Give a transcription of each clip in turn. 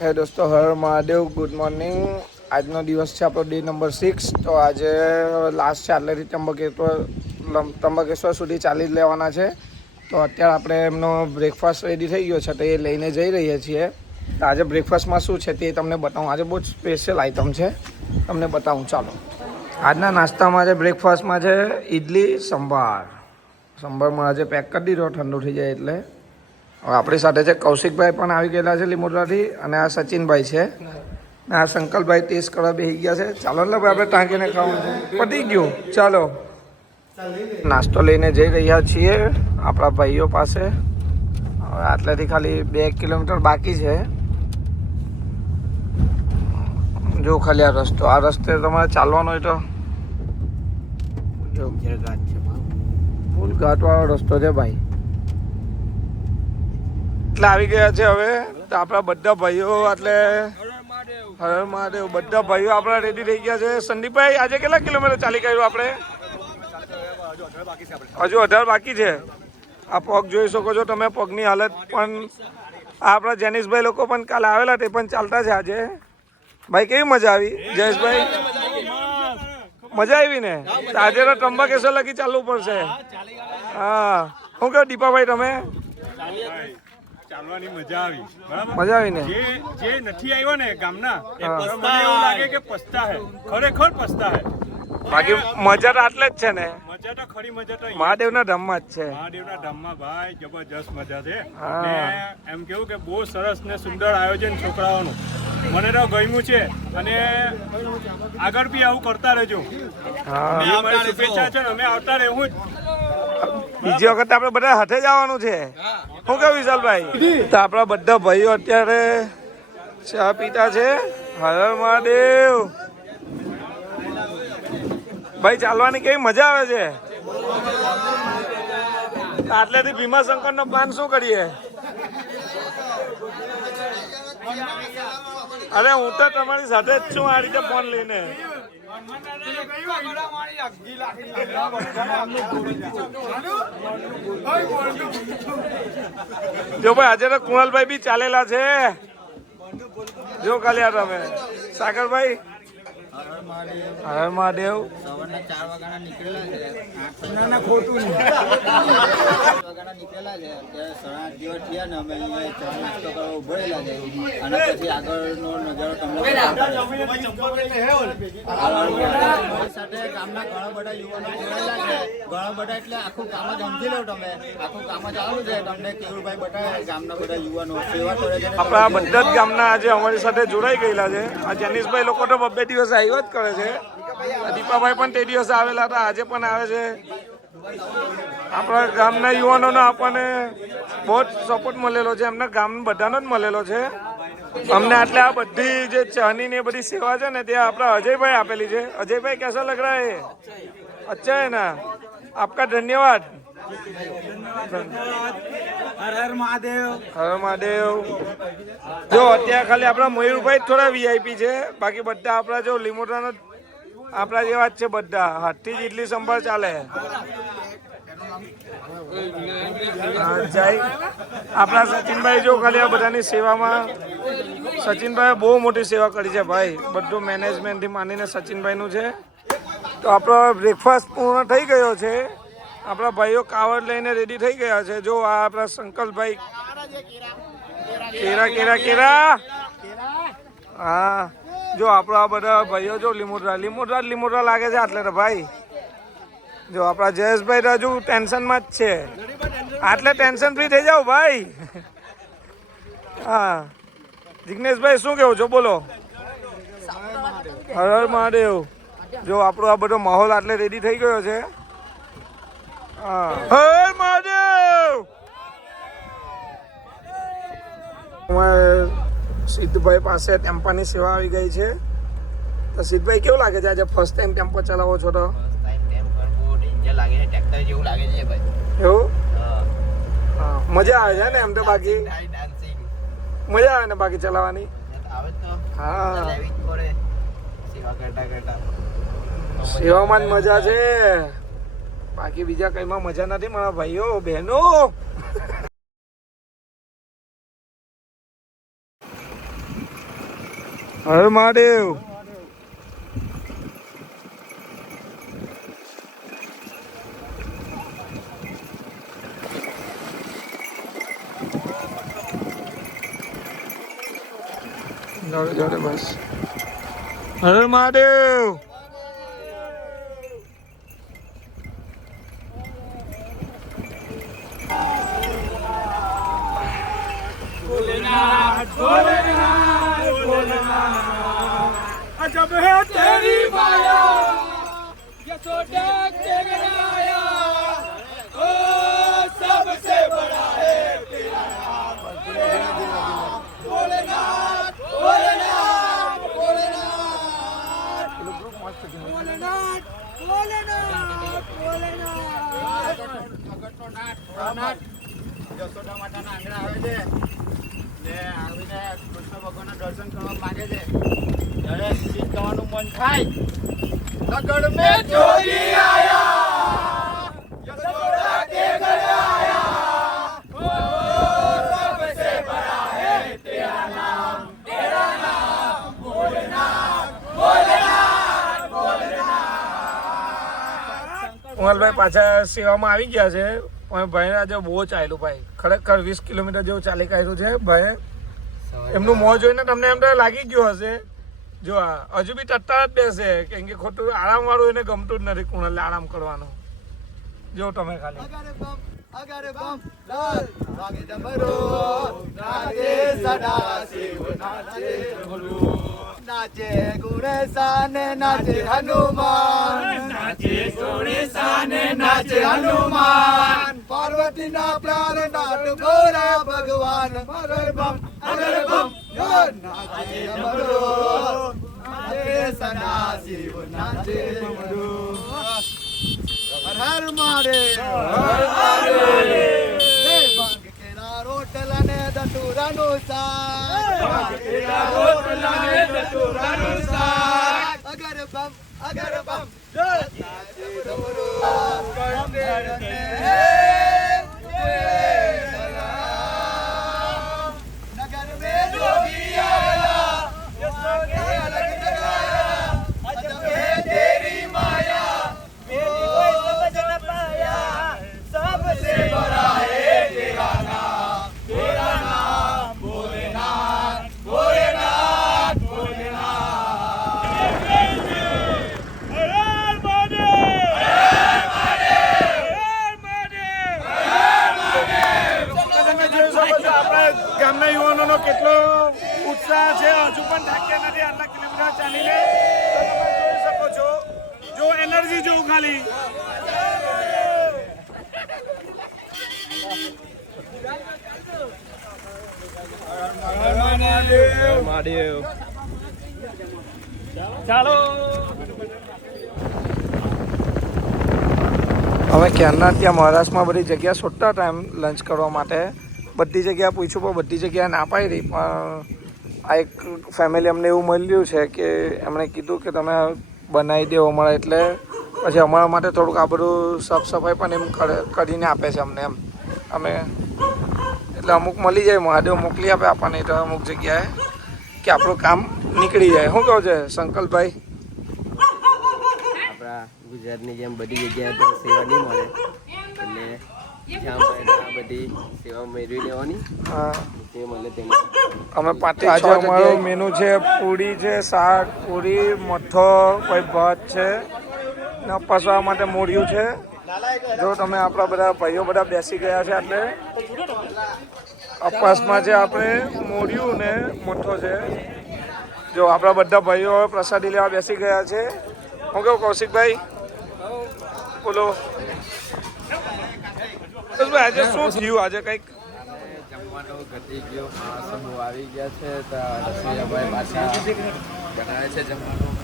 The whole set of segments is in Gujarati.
હે દોસ્તો, હર મહાદેવ, ગુડ મોર્નિંગ. આજનો દિવસ છે આપણો ડે નંબર 6. તો આજે લાસ્ટ છે, આટલેથી ત્રંબકેશ્વર સુધી ચાલી જ લેવાના છે. તો અત્યારે આપણે એમનો બ્રેકફાસ્ટ રેડી થઈ ગયો છે, તો એ લઈને જઈ રહીએ છીએ. તો આજે બ્રેકફાસ્ટમાં શું છે તે તમને બતાવું. આજે બહુ જ સ્પેશિયલ આઈટમ છે, તમને બતાવું. ચાલો, આજના નાસ્તામાં આજે બ્રેકફાસ્ટમાં છે ઇડલી સંભાર. સંભારમાં આજે પેક કરી દીધો, ઠંડુ થઈ જાય એટલે. હવે આપણી સાથે છે કૌશિકભાઈ પણ આવી ગયેલા છે લીમોડાથી, અને આ સચિનભાઈ છે, ને આ શંકરભાઈ ટેસ્ટ કરવા બેસી ગયા છે. ચાલો ને ભાઈ, આપણે ટાંકીને ખાવાનું છે, પતી ગયું. ચાલો, નાસ્તો લઈને જઈ રહ્યા છીએ આપણા ભાઈઓ પાસે. હવે આટલેથી ખાલી 2 કિલોમીટર બાકી છે. જો ખાલી આ રસ્તો, આ રસ્તે તમારે ચાલવાનો હોય તો ફૂલ ઘાટવાળો રસ્તો છે ભાઈ. એટલે આવી ગયા છે હવે તો આપણા બધા ભાઈઓ, એટલે હર મહાદેવ, બધા ભાઈઓ આપણા રેડી થઈ ગયા છે. સંદીપભાઈ, આજે કેટલા કિલોમીટર ચાલી કર્યું આપણે? હજુ 18 બાકી છે. આ પગ જોઈ શકો છો તમે, પગની હાલત પણ. આપણા જેનિશભાઈ લોકો પણ કાલે આવેલા, તે પણ ચાલતા છે આજે. ભાઈ કેવી મજા આવી જયેશભાઈ? મજા આવી ને? આજે તો ત્રંબકેશ્વર લગી ચાલવું પડશે. હા, શું કહો દીપાભાઈ તમે? ચાલવાની મજા આવી. મજા આવી ને? જે નથી આવ્યો ને ગામના, મને એવું લાગે કે પસ્તા હે, ખરેખર પસ્તા હે. બાકી મજા તો આટલે જ છે ને? મજા તો ખરી, મજા તો મહાદેવના ધામમાં જ છે. મહાદેવના ધામમાં ભાઈ જબરજસ્ત મજા છે. ને એમ કેવું કે બહુ સરસ ને સુંદર આયોજન છોકરાઓનું, મને તો ગમ્યું છે. અને આગળ બી આવું કરતા રહેજો. મારી શુભેચ્છા છે, અમે આવતા રહેવું જ. બીજી વખત આપણે બધા હાથે જ આવવાનું છે. શું કહ્યું વિશાલભાઈ? તો આપણા બધા ભાઈઓ અત્યારે ચા પીતા છે. હર મહાદેવ. ભાઈ ચાલવાની કેવી મજા આવે છે? આટલેથી ભીમાશંકર નો પ્લાન શું કરીએ? અરે હું તો તમારી સાથે જ છું આ રીતે ફોન લઈને. જો ભાઈ, આજે તો કુણાલભાઈ બી ચાલેલા છે. જો ખાલી આ તમે સાગરભાઈ. હર મહાદેવ. સવારના 4 વાગ્યાના નીકળેલા છે. ના ખોટું નહીં. 4 વાગ્યાના નીકળેલા છે. અત્યારે 7-8 દિવસ થયા ને અમે અહીંયા ચા નાસ્તો કરવા ઉભા રહેલા છે. અને પછી આગળનો નજારો તમને સાથે ગામના ઘણા બધા યુવાનો જોડાયેલા છે. ઘણા બધા એટલે આખું કામ જ સમજી લો તમે. આખું કામ જ આવું છે. તમને કેવુભાઈ બતાવે ગામના બધા યુવાનો સેવા કરે છે. આપણા બધા જ ગામના આજે અમારી સાથે જોડાઈ ગયેલા છે. આ જેનિશભાઈ લોકો તો 2 દિવસ આવ્યા જ કરે છે. દીપાભાઈ પણ તે દિવસે આવેલા હતા, આજે પણ આવે છે. આપણા ગામના યુવાનોનો આપણને બહુ જ સપોર્ટ મળેલો છે. એમના ગામ બધાનો જ મળેલો છે અમને. આટલે આ બધી જે ચાની ને બધી સેવા છે ને, તે આપણા અજયભાઈ આપેલી છે. અજયભાઈ कैसा लग रहा है? अच्छा है ना? आपका धन्यवाद. હર હર મહાદેવ. હર મહાદેવ. જો અત્યારે ખાલી આપણા મયુરભાઈ થોડા વીઆઈપી છે, બાકી બધા આપણા જો લીમોડાનો આપણા જેવા જ છે બધા. હાથથી જ ઇડલી સંભાર ચાલે. આપણા સચિનભાઈ જો ખાલી આ બધાની સેવામાં, સચિનભાઈ બહુ મોટી સેવા કરી છે ભાઈ. બધું મેનેજમેન્ટથી માંડીને સચિનભાઈનું છે. તો આપણો બ્રેકફાસ્ટ પૂર્ણ થઈ ગયો છે. આપણા ભાઈઓ કાવડ લઈને રેડી થઈ ગયા છે. જો આ આપણા શંકરભાઈ કેરા. હા, જો આપણા બધા ભાઈઓ જો લીમોડા લાગે છે આટલે તો ભાઈ. જો આપણા જયેશભાઈ તો હજુ ટેન્શનમાં જ છે. આટલે ટેન્શન ફ્રી થઈ જાવ ભાઈ. હા, જિગ્નેશભાઈ શું કેવું છો? બોલો. હર હર મહાદેવ. જો આપણો આ બધો માહોલ આટલે રેડી થઈ ગયો છે. હા, હર મહાદેવ. સિદ્ધભાઈ પાસે ટેમ્પાની સેવા આવી ગઈ છે. તો સિદ્ધભાઈ કેવું લાગે છે આજે ફર્સ્ટ ટાઈમ ટેમ્પો ચલાવો છો તો? લાગે છે ટ્રેક્ટર જેવું લાગે છે ભાઈ. એવું? હા, મજા આવે છે ને એમ તો? બાકી મજા આવે ને બાકી ચલાવવાની? હા, સેવામાં જ મજા છે, બાકી બીજા કઈમાં મજા નથી મારા ભાઈઓ બહેનો. હર મહાદેવ. જોડે જોડે બસ. હર મહાદેવ. जब है तेरी माया ये छोटे तेरा ओ सबसे बड़ा है तेरा नाम भोलेनाथ भोलेनाथ भोलेनाथ भोलेनाथ भोलेनाथ भोलेनाथ જશોદા માતાના આંગણા આવે છે ને આવીને કૃષ્ણ ભગવાનના દર્શન કરવા માંગે છે ત્યારે ગીત ગાવાનું મન થાય નગર મેં જોઈ આયા યશોદા કે ઘર આયા ઓ સબસે બડા હે તેરા નામ ભોલેનાથ ભોલેનાથ ભોલેનાથ. ઉમરભાઈ પાછા સેવામાં આવી ગયા છે પણ ભાઈ આજે બહુ ચાલ્યું ભાઈ, ખરેખર 20 કિલોમીટર જેવું ચાલી કાઢ્યું છે ભાઈ. એમનું મોં જોઈને તમને એમ તો લાગી ગયું હશે. જો આ હજુ બી ટટ્ટા જ બેસે, કેમ કે ખોટું આરામ વાળું એને ગમતું જ નથી કુણાલ આરામ કરવાનો. જો તમે ખાલી અગર બમ લાલ વાગે ડમરો નાચે સદા શિવ નાચે ડમરો નાચે ગુણેશાને નાચે હનુમાન નાચે ગુણેશાને નાચે હનુમાન પાર્વતીના પ્રાણ નાટ ગોરા ભગવાન અગર બમ નાચે ડમરો નાચે સદા શિવ નાચે ડમરો. હર મહાદેવ હર મહાદેવ. ભાંગ કેળા રોટલા ને દતુરાનું શાક, ભાંગ કેળા રોટલા ને દતુરાનું શાક. અગર બમ નાચે ડમરો કંઠેરને સલામ. નગર મેં જોગી આયા યશોદે અલગ જગાયા અજબ હે તેરી માયા सबसे बड़ा है तेरा नाम भोलेनाथ भोलेनाथ भोलेनाथ. हर महादेव हर महादेव हर महादेव हर महादेव. તમે જોઈ શકો છો આપણા ગામના યુવાનોનો કેટલો ઉત્સાહ છે. હજુ પણ થાક્યા નથી આટલા કિલોમીટર ચાલીને. તો તમે જોઈ શકો છો, જો એનર્જી જોઉં ખાલી. મહાદેવ ચાલો. અમે ક્યારના ત્યાં મહારાષ્ટ્રમાં બધી જગ્યા શોધતા હતા એમ લંચ કરવા માટે. બધી જગ્યા પૂછ્યું પણ બધી જગ્યા ના પાડી. પણ આ એક ફેમિલી અમને એવું મળ્યું છે કે એમણે કીધું કે તમે બનાવી દેવો અમારે, એટલે પછી અમારા માટે થોડુંક આ બધું સાફ સફાઈ પણ એમ કરીને આપે છે અમને. એમ અમે એટલે અમુક મળી જાય, મહાદેવ મોકલી આપે આપણને તો અમુક જગ્યાએ કે આપણું કામ નીકળી જાય. શું કહો છે સંકલ્પભાઈ? આપણા ગુજરાતની જેમ બધી જગ્યાએ તો સેવા નહીં મળે, એટલે જ્યાં મળે આ બધી સેવા મેળવી લેવાની. હા, જે મળે તેમાં અમે 5 થી 6 આજે અમારો મેનુ છે પૂરી છે, શાક પૂરી, મઠો, કોઈ ભાત છે ને પસવા માટે મોઢિયું છે. જો તમે આપણા બધા ભાઈઓ બધા બેસી ગયા છે, એટલે અપાસમાં છે આપણે મોઢિયું ને મઠો છે. જો આપણા બધા ભાઈઓ હવે પ્રસાદી લેવા બેસી ગયા છે. હું કહું કૌશિકભાઈ બોલો આજે શું થયું? આજે કંઈક જમવાનું ઘટી ગયો, માણસો બહુ આવી ગયા છે તો રસોઈયાભાઈ પાછા બનાવે છે જમવાનું.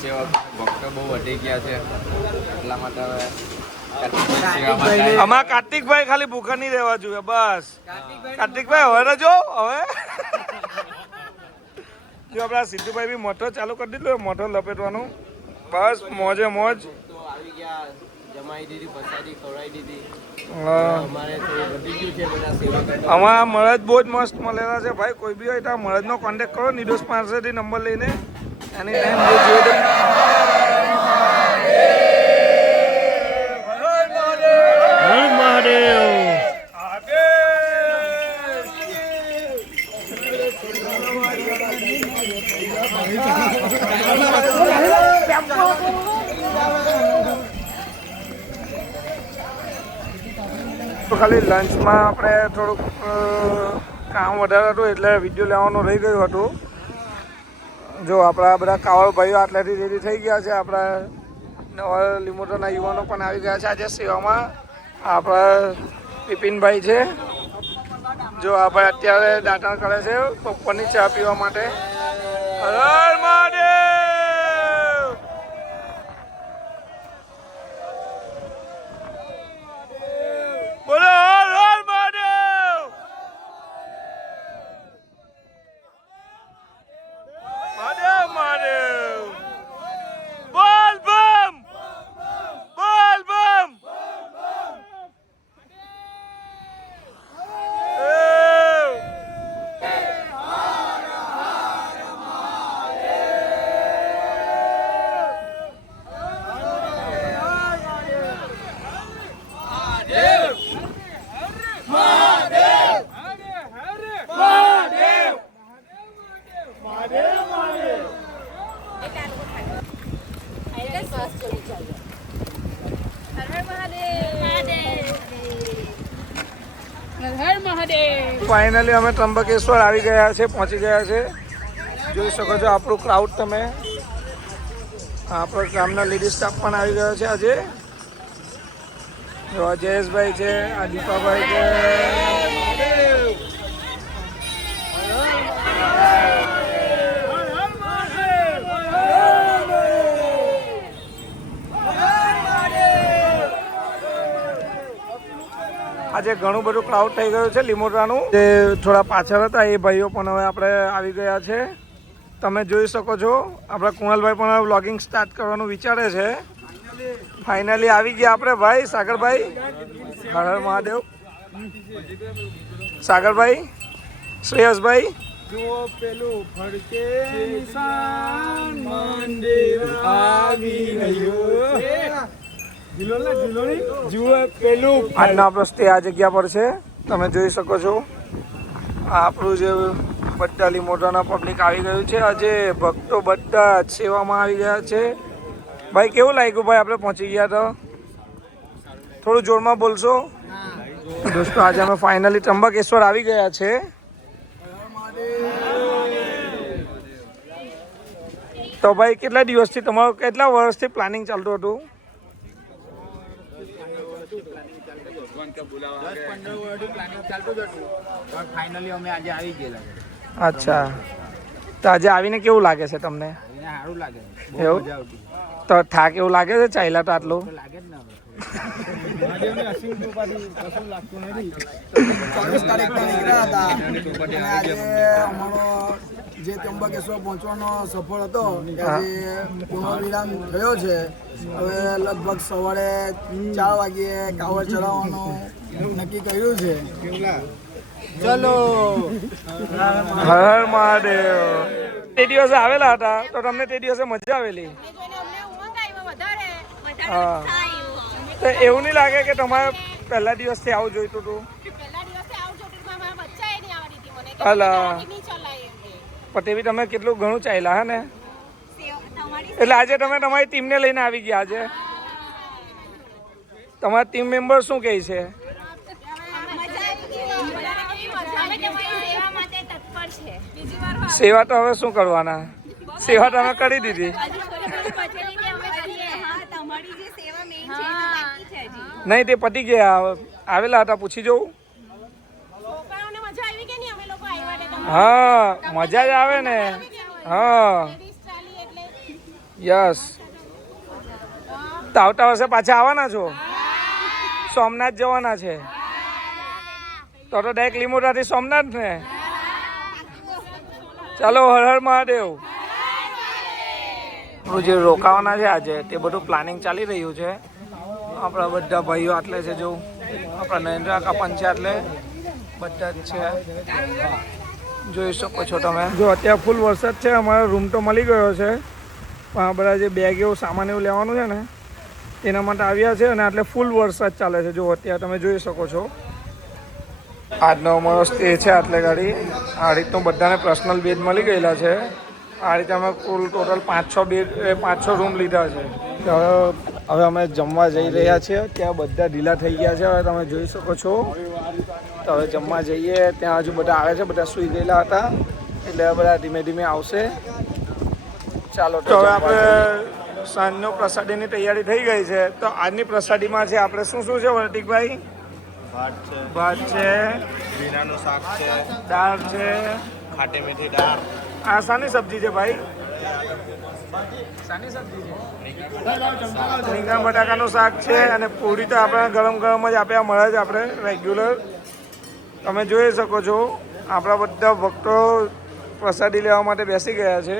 સેવક ભક્તો બહુ વધી ગયા છે, એટલા માટે હવે આમાં કાર્તિકભાઈ ખાલી ભૂખા નહીં રહેવા જોઈએ. બસ કાર્તિકભાઈ હવે રજો. હવે જો આપણા સિદ્ધુભાઈ બી મોટો ચાલુ કરી દીધું, મોટો લપેટવાનું. બસ મોજે મોજ. આવી ગયા જમાઈ દીધી, પ્રસાદી ખવડાવી દીધી. હા. અમારે થોડું વધી ગયું છે બધા સેવા કરતા. આમાં મળદ બહુ જ મસ્ત મળેલા છે ભાઈ. કોઈ બી હોય તો આ મળદનો કોન્ટેક્ટ કરો નિર્દોષ પાસેથી નંબર લઈને. એની ટાઈમ જે જોઈએ તો તો ખાલી લંચમાં આપણે થોડુંક કામ વધારે હતું એટલે વિડીયો લેવાનું રહી ગયું હતું. જો આપણા બધા કાવળ ભાઈઓ આટલાથી રેડી થઈ ગયા છે. આપણા નવા લીમોટરના યુવાનો પણ આવી ગયા છે આજે સેવામાં. આપણા બિપિનભાઈ છે. જો આ ભાઈ અત્યારે દાંતણ કરે છે બપોરની ચા પીવા માટે. હર હર મહાદેવ! બોલો હર હર મહાદેવ! મહાદેવ મહાદેવ! બોલ બમ! બોલ બમ! ફાઇનલી અમે ત્રંબકેશ્વર આવી ગયા છે, પહોંચી ગયા છે. જોઈ શકો છો આપણું ક્રાઉડ તમે. આપણો ગામના લેડીઝ સ્ટાફ પણ આવી ગયો છે આજે. જો જયેશભાઈ છે, આ દીપાભાઈ છે. આજે ઘણું બધું ક્રાઉડ થઈ ગયું છે લીમોટરાનું. જે થોડા પાછળ હતા એ ભાઈઓ પણ હવે આપણે આવી ગયા છે. તમે જોઈ શકો છો આપણા કુણાલભાઈ પણ હવે વ્લોગિંગ સ્ટાર્ટ કરવાનું વિચારે છે. ફાઇનલી આવી ગયા આપણે ભાઈ સાગરભાઈ. હર હર મહાદેવ! સાગરભાઈ, શ્રેયસભાઈ, જુઓ પેલું ફડકે નિશાન મંદિર આવી રહ્યું છે. જુઓ પેલું આજનો આપણો સ્ટે આ જગ્યા પર છે. તમે જોઈ શકો છો આપણું જે બધા લીમોટરના પબ્લિક આવી ગયું છે. આજે ભક્તો બધા જ સેવામાં આવી ગયા છે. ભાઈ કેવું લાગ્યું ભાઈ આપણે પહોંચી ગયા તો? થોડું જોરમાં બોલશો દોસ્તો. આજે અમે ફાઇનલી ત્રંબકેશ્વર આવી ગયા છે. તો ભાઈ કેટલા દિવસથી તમારું કેટલા વર્ષથી પ્લાનિંગ ચાલતું હતું? 10-15 વર્ષથી પ્લાનિંગ ચાલતું જ હતું. ફાઇનલી અમે આજે આવી ગયેલા. અચ્છા, તો આજે આવીને કેવું લાગે છે તમને? સારું લાગે, એવું? મજા આવતી. તો થાક એવું લાગે છે ચાલ્યા તો આટલું? લાગે જ ને મહાદેવની અસીમ કૃપાથી કશું લાગતું નથી. 24 તારીખના નીકળ્યા હતા અને આજે અમારો જે ત્રંબકેશ્વર પહોંચવાનો સફળ હતો આજે પૂર્ણવિરામ થયો છે. હવે લગભગ સવારે 4 વાગ્યે કાવડ ચડાવવાનું નક્કી કર્યું છે. ચલો હર હર મહાદેવ! તે દિવસે આવેલા હતા તો તમને તે દિવસે મજા આવેલી? હા. તો એવું નહીં લાગે કે તમારે પહેલા દિવસથી આવું જોઈતું હતું? અલા પણ તેવી તમે કેટલું ઘણું ચાલ્યા હે ને. એટલે આજે તમે તમારી ટીમને લઈને આવી ગયા. આજે તમારા ટીમ મેમ્બર શું કહે છે? સેવા તો હવે શું કરવાના, સેવા તો અમે કરી દીધી. નહીં તે પતી ગયા, આવેલા હતા પૂછી જોઉં. હા મજા જ આવે ને. હા યસ. તો આવતા વર્ષે પાછા આવવાના છો? સોમનાથ જવાના છે તો ડાયરેક્ટ લીમોટાથી સોમનાથ ને. ચાલો હર હર મહાદેવ! જે રોકાવાના છે આજે તે બધું પ્લાનિંગ ચાલી રહ્યું છે. આપણા બધા ભાઈઓ આટલે છે જો આપણા નરેન્દ્ર કાકા છે આટલે બધા જ છે જોઈ શકો છો તમે જો અત્યારે ફૂલ વરસાદ છે અમારો રૂમ તો મળી ગયો છે પણ આ બધા જે બેગ એવું સામાન એવું લેવાનું છે ને તેના માટે આવ્યા છે અને આટલે ફૂલ વરસાદ ચાલે છે જો અત્યારે તમે જોઈ શકો છો આજનો અમારો સ્ટે છે આટલે ગાડી આ રીતનું બધાને પર્સનલ બેડ મળી ગયેલા છે આ રીતે અમે કુલ ટોટલ 5-6 રૂમ લીધા છે હવે અમે જમવા જઈ રહ્યા છીએ ત્યાં બધા ઢીલા થઈ ગયા છે હવે તમે જોઈ શકો છો તો હવે જમવા જઈએ ત્યાં હજુ બધા આવે છે બધા સૂઈ ગયેલા હતા એટલે બધા ધીમે ધીમે આવશે ચાલો તો હવે આપણે સાંજનો પ્રસાદીની તૈયારી થઈ ગઈ છે તો આજની પ્રસાદીમાં છે આપણે શું શું છે પ્રતિકભાઈ ભાત છે ભીંડાનું શાક છે, દાળ છે ખાટી મીઠી દાળ, આ શાની સબ્જી છે ભાઈ શાની સબ્જી છે રીંગણ બટાકાનું શાક છે અને પૂરી તો આપણે ગરમ ગરમ જ આપ્યા મળે છે આપણે રેગ્યુલર તમે જોઈ શકો છો આપણા બધા ભક્તો પ્રસાદી લેવા માટે બેસી ગયા છે